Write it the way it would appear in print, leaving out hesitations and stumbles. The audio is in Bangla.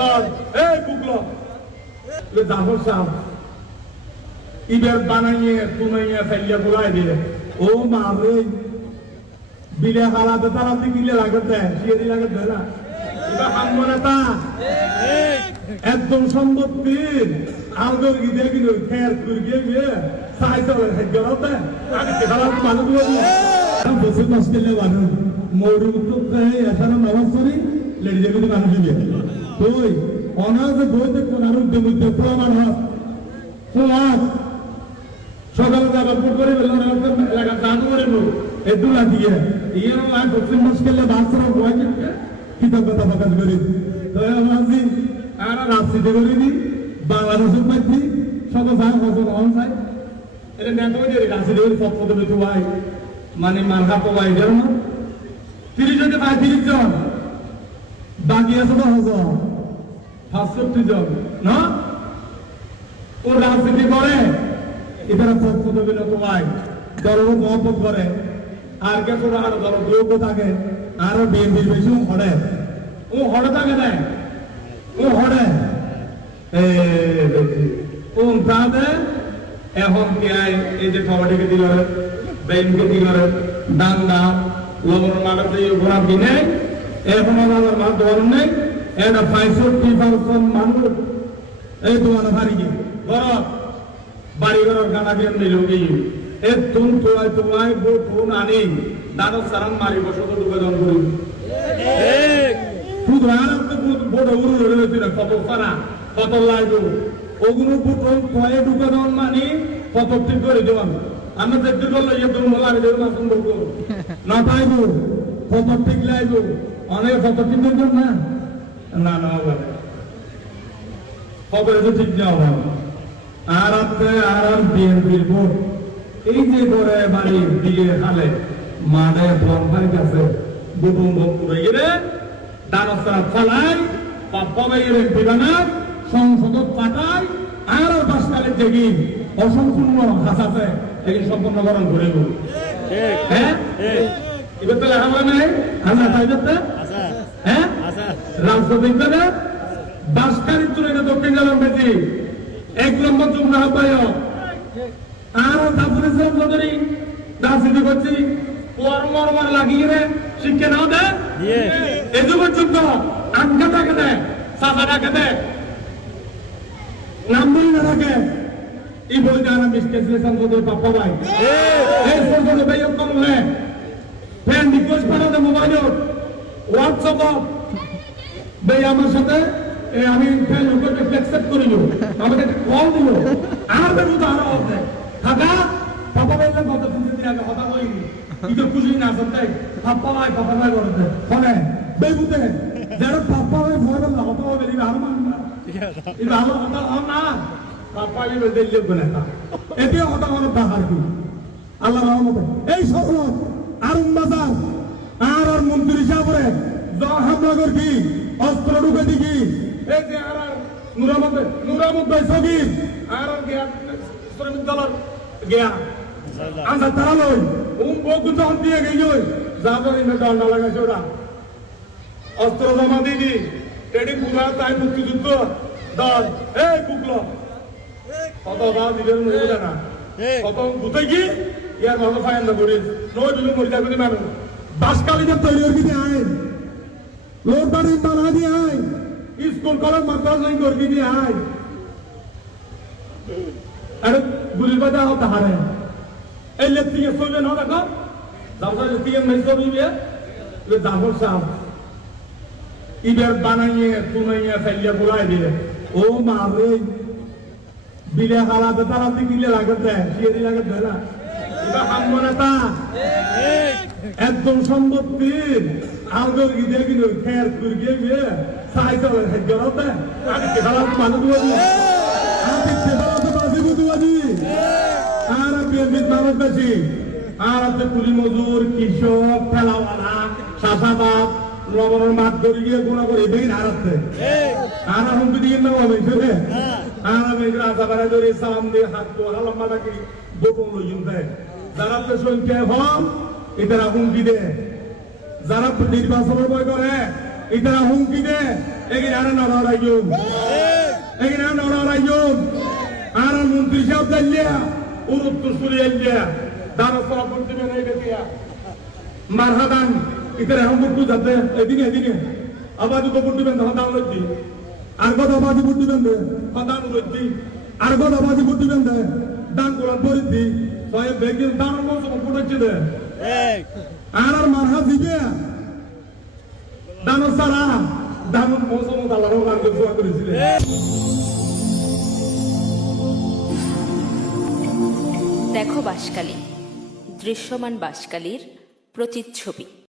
দল এই বুকলো জাফর সাহেব ইবের বানাইয়ে তুমাইয়ে ফেলিয়ে বুলাই দিয়ে ও মারে বিলে হালাতে তারাতে কিলে লাগতে সিঁড়ি লাগতে না এটা হামনেতা একদম সম্পত্তির আলগর গিয়ে কিন্তু খেয়ার করে গিয়ে সাহায্য গেলতে আগে হালাত মানুষ বসে মুশকিলে মানুষ মৌরি উত্তর এখানে নামাজ পড়ি লেডি যেগুলি মানুষ দিয়ে তুই অনাজে বইতে কোন আর উদ্যমিতে প্রমাণ হয় সকালে যাবার পর করে এলাকা জানু করে এদুলা দিয়ে ইয়ে আর বসে মুশকিলে বাচ্চারা বয় কৃতজ্ঞতা প্রকাশ করি তো আমাজি আর রাজনীতি করি দি বাংলাদেশের মধ্যে সকল ভাই সকল অন চাই এটা নেতা যে রাজনীতি করি সব পদে তুই মানে মার্কা পাওয়াই দেন না 30 জনে ভাই 30 জন বাকি আছে 65 জন না ও রাজনীতি করে এটারা সব পদে তুই দলের মহব্বত করে আর কে তোরা আর দল দুটো থাকে আরো বিএনপির বেশি ও হড়ে থাকে না ও হড়ে ও তাহলে এখন কি এই যে খবরটিকে দিল ব্যাংকে দিল দান্দা লবণ মারাতে ঘোরা কিনে এখন আমাদের মাছ ধরন নেই এটা 65% মানুষ এই তোমার বাড়ি কি ঘর বাড়ি ঘর গানা দিয়ে নিল এ তুন তোমায় বোন আনি দানব সারান মারি বসত দুবেদন করি শুধু আর বোর্ডে উড়ু রয়েছে কত সারা কত লাগবে ওগুলো বুটন কয়ে দুবেদন মানি কত ঠিক করে দেওয়ান আমরা দেখতে করলে ইয়ে তুমি বলা আমি দেখুন আসুন বলবো না পাইব কত ঠিক লাগবে অনেক কত ঠিক দেবেন না না না কত এসে ঠিক নেওয়া আর আপনি আর বিএনপির ভোট এই যে করে বাড়ি দিয়ে খালে মাঠে বনভাই কাছে বুটুম বকুরে গেলে দানসা ফলাই পাপ্পাবাই বিবানা সংসদত পাঠায় আরো 10 কালের দেখি অসম্পূর্ণ হাসাতে দেখি সম্পূর্ণকরণ করে হ্যাঁ এবার তো লেখা হয় নাই হাসা তাইতে হ্যাঁ রাজনৈতিক দলে 10 কালের চলে দক্ষিণ জেলার বেশি 1 নম্বর যুগ্ম আহ্বায়ক আর তারপরে সদরি রাজনীতি করছি মরমর লাগিয়ে রে শিক্ষা নাও দে এই যুগযোগ্য আঙ্কা থাকে দে সাফা থাকে দে নাম বলি না থাকে এই বলে জানা বিশ্লেষণ করতে পাপ্পা ভাই এই সরকারে ভাই কম হলে ফ্যান রিকোয়েস্ট পাঠাতে মোবাইল হোয়াটসঅ্যাপ ভাই আমার সাথে আমি ফ্যান রিকোয়েস্ট অ্যাকসেপ্ট করে নিও আমাকে একটা কল দিল আর বেরু তো আরো হবে থাকা পাপা ভাইলে কত দিন আগে কথা কইনি ইতো খুশি না সত্য পাপা ভাই করতে ফোনে বেবুতে যারা পাপা ভাই ফোনে না হতো বেরি আর মান না এটা আমার কথা হন না পাপা ভাই দিল্লি বলে না এতে কথা হলো বাহার কি আল্লাহ রহমতে এই সকল আরুম বাজার আর মন্ত্রী সাহেবরে হামলা করবি অস্ত্র ঢুকে দিবি এই যে আর নুরামত ভাই সগির আর গিয়া শ্রমিক দলের গিয়া আচ্ছা তারা লই বহু যখন দিয়ে গেই যাবো ইন্দা দণ্ডা লাগাইছে ওরা অস্ত্র জমা দিদি ট্রেডিং পুরা তাই মুক্তিযুদ্ধ দল এই বুকলো কত গাছ দিবেন বুঝে না কত বুঝে কি ইয়ার ভালো ফাইন না করিস নয় বিলু মরি যাবে মানুষ বাসকালীন তৈরি করে দিয়ে আয় লোক বাড়ি বানা দিয়ে আয় স্কুল কলেজ মাদ্রাসা করে দিয়ে আয় আরে গুলি বাজা হতে হারে এই লেফটিকে চলবে না দেখো যাওয়া লেফটিকে মেয়ে ছবি জাফর সাহেব ইবের বানাইয়ে তুমাইয়ে ফেলিয়ে বুলাই দিয়ে ও মারে বিলে হালাতে তারাতে কিলে লাগতে সিঁড়ি লাগতে না এটা হামনেতা একদম সম্পত্তির আলগর গিয়ে কিন্তু খেয়ার করে গিয়ে সাহায্য গেলতে আগে হালাত মানুষ আর বিএনপির মানুষ বেশি আর আছে কুলি মজুর কৃষক ঠেলাওয়ালা চাষাবাদ লবণের মাছ ধরে গিয়ে গোনা করে বেগিন হারাচ্ছে আর এখন যদি না হবে আর আমি রাজা ধরে সালাম দিয়ে হাত তো হালাম্মা রাখি গোপন লইন দেয় যারা সংখ্যায় হন এটার হুমকি দেয় যারা নির্বাচনের ভয় করে ইতারা হুমকি দে এগিয়ে আরে নড়াইয়ুম এগিয়ে নড়াইয়ুম আর মন্ত্রী সাহেব যাইয়া উত্তর সুরি আইয়া দানো সরাপন দিবে নাই দেখিয়া মারহাদান ইতারা হুমকি যাতে এদিকে আবাদি তো বুদ্ধিবেন হদান লইতি আর কত আবাদি বুদ্ধিবেন দে হদান লইতি আর কত আবাদি বুদ্ধিবেন দে দান গোলা পরিতি সয়ে বেগিন দান মৌসুম পড়েছে দে আর মারহা দিবে দানো সারা দানো মৌসুম আল্লাহর গান দোয়া করেছিলেন দেখো বাঁশখালী, দৃশ্যমান বাঁশখালীর প্রতিচ্ছবি।